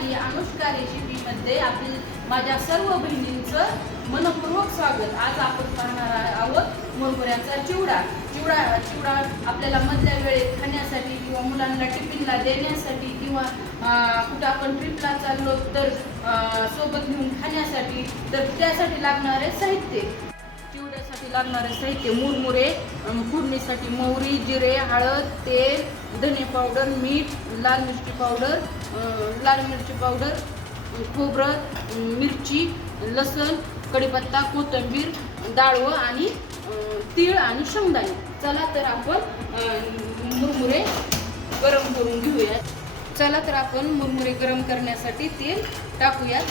आणि अनुष्का रेसिपीमध्ये आपली माझ्या सर्व बहिणींचं मनपूर्वक स्वागत। आज आपण पाहणार आहोत मुरमुऱ्याचा चिवडा। चिवडा आपल्याला मधल्या वेळेत खाण्यासाठी किंवा मुलांना टिफिनला देण्यासाठी किंवा कुठं आपण ट्रिपला चाललो तर सोबत घेऊन खाण्यासाठी, तर त्यासाठी लागणारे साहित्य, चिवड्यासाठी लागणारे साहित्य मुरमुरे, फोडणीसाठी मोहरी, जिरे, हळद, तेल, धने पावडर, मीठ, लाल मिरची पावडर, खोबरं, मिरची, लसण, कढीपत्ता, कोथिंबीर, डाळवं आणि तीळ आणि शेंगदाणे। चला तर आपण मुरमुरे गरम करून घेऊयात। मुरमुरे गरम करण्यासाठी तेल टाकूयात।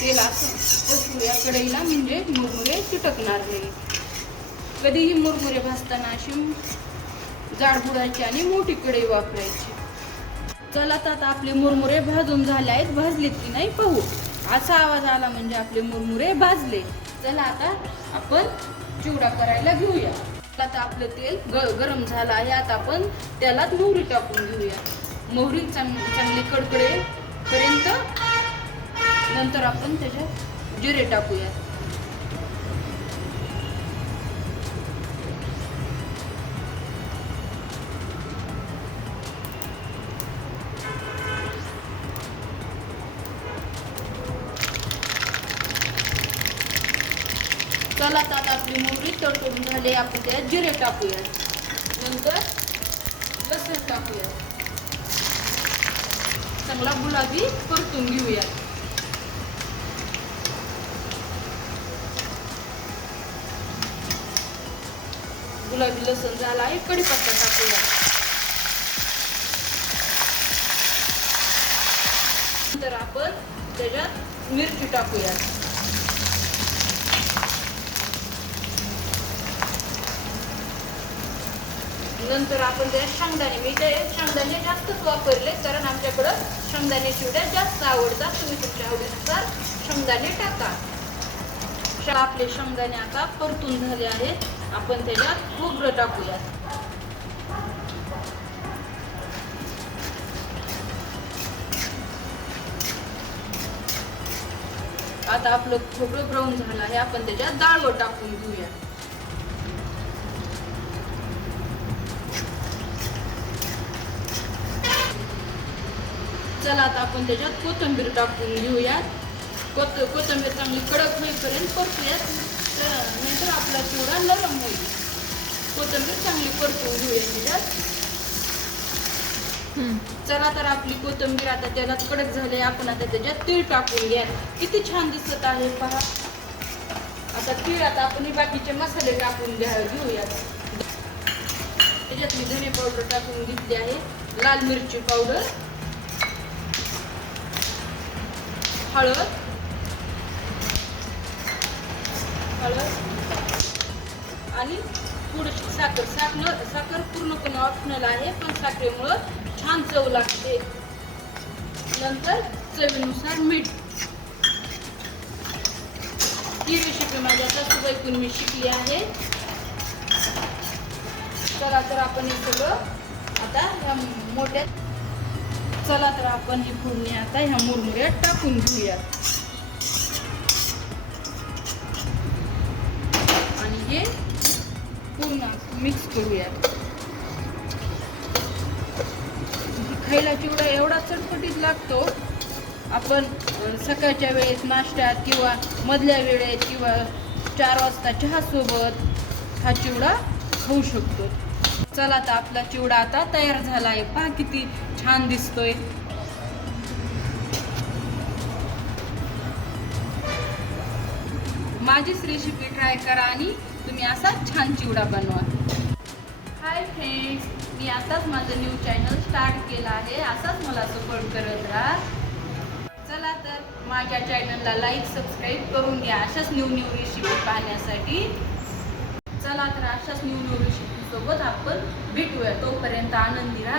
तेल असं या कढईला, म्हणजे मुरमुरे चिटकणार नाही। कधीही मुरमुरे भाजताना अशी जाड बुडाची आणि मोठी कढई वापरायची। चला तर आता आपले मुरमुरे भाजून झाले आहेत। भाजलेत की नाही पाहू। असा आवाज आला म्हणजे आपले मुरमुरे भाजले। चला आता आपण चिवडा करायला घेऊया। आता आपलं तेल गरम झालं आहे। आता आपण त्यालाच मोहरी टाकून घेऊया। मोहरी चांगली कडकडेपर्यंत, नंतर आपण त्याच्यात जिरे टाकूया। चला आता आपली मोहरी तडतडून झाली। आपण त्यात जिरे टाकूया, नंतर लसूण टाकूया। चांगला गुलाबी परतून घेऊया। गुलाबी लसूण झाला आहे। कढीपत्ता टाकूया, नंतर आपण त्याच्यात मिरची टाकूया। नंतर आपण त्यात शेंगदाणे, मी ते शेंगदाणे जास्तच वापरले कारण आमच्याकडं शेंगदाणे चिवड्या जास्त आवडतात। तुम्ही तुमच्या आवडीनुसार शेंगदाणे टाका। आपले शेंगदाणे आता परतून झाले आहेत। आपण त्याच्यात खोबरं टाकूया। आता आपलं खोबरं ब्राऊन झालं आहे। आपण त्याच्यात डाळवं टाकून घेऊया। चला आता आपण त्याच्यात कोथिंबीर टाकून घेऊयात। कोथिंबीर चांगली कडक होईपर्यंत परतूयात, नंतर आपला चिवडा नरम होईल। कोथिंबीर चांगली परतून घेऊया त्याच्यात। चला तर आपली कोथिंबीर आता त्याला कडक झाली। आपण आता त्याच्यात तीळ टाकून घ्या। किती छान दिसत आहे पहा। आता तीळ, आता आपण बाकीचे मसाले टाकून घेऊयात। त्याच्यात मी धने पावडर टाकून घेतली आहे, लाल मिरची पावडर, हळद आणि थोडीशी साखर पूर्णपणे ऑप्शनल आहे, पण साखरेमुळं छान चव लागते। नंतर चवीनुसार मीठ। ही रेसिपी माझ्या सासूबाईकडून मी शिकली आहे। चला तर आपण हे सगळं आता ह्या मोठ्या, चला तर आपण ही फोडणी आता ह्या मुरमुऱ्यात टाकून घेऊयात आणि हे पूर्ण मिक्स करूयात। खायला चिवडा एवढा चटपटीत लागतो। आपण सकाळच्या वेळेस नाश्त्यात किंवा मधल्या वेळेत किंवा 4 वाजता चहा सोबत हा चिवडा खाऊ शकतो। चला तर आपला चिवडा आता तयार झाला आहे। पहा किती छान दिसतोय। माझीच रेसिपी ट्राय करा आणि तुम्ही असा छान चिवडा बनवा। हाय फ्रेंड्स, मी आताच माझं न्यू चॅनल स्टार्ट केलं आहे। असाच मला सपोर्ट करत राहा। चला तर माझ्या चॅनलला लाईक, सबस्क्राईब करून घ्या अशाच न्यू रेसिपी पाहण्यासाठी। चला तर अशाच न्यू रेसिपी सोबत आपण भेटूया। तोपर्यंत आनंदी राहा।